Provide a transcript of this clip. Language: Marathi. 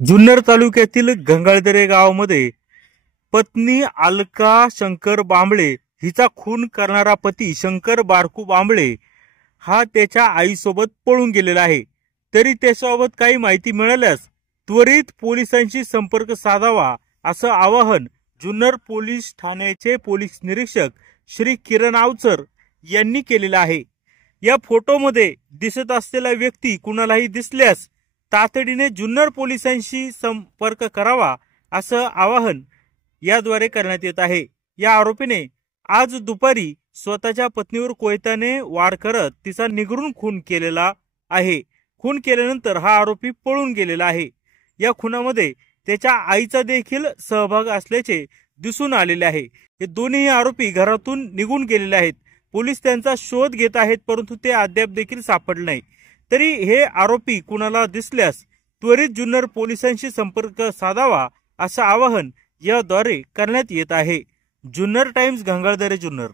जुन्नर तालुक्यातील गंगाळदरे गावामध्ये पत्नी अलका शंकर बांबळे हिचा खून करणारा पती शंकर बारकू बांबळे हा त्याच्या आईसोबत पळून गेलेला आहे। तरी त्याच्याबाबत काही माहिती मिळाल्यास त्वरित पोलिसांशी संपर्क साधावा असं आवाहन जुन्नर पोलीस ठाण्याचे पोलीस निरीक्षक श्री किरण आवचर यांनी केलेलं आहे। या फोटोमध्ये दिसत असलेला व्यक्ती कुणालाही दिसल्यास तातडीने जुन्नर पोलिसांशी संपर्क करावा असं आवाहन याद्वारे करण्यात येत आहे। या आरोपीने आज दुपारी स्वतःच्या पत्नीवर कोयत्याने वार करत तिचा निगरून खून केलेला आहे। खून केल्यानंतर हा आरोपी पळून गेलेला आहे। या खुनामध्ये त्याच्या आईचा देखील सहभाग असल्याचे दिसून आलेले आहे। हे दोन्ही आरोपी घरातून निघून गेलेले आहेत। पोलीस त्यांचा शोध घेत आहेत, परंतु ते अद्याप देखील सापडले नाही। तरी हे आरोपी कुणाला दिसल्यास त्वरित जुन्नर पोलिसांशी संपर्क साधावा असं आवाहन याद्वारे करण्यात येत आहे। जुन्नर टाइम्स, गंगाळदरे, जुन्नर।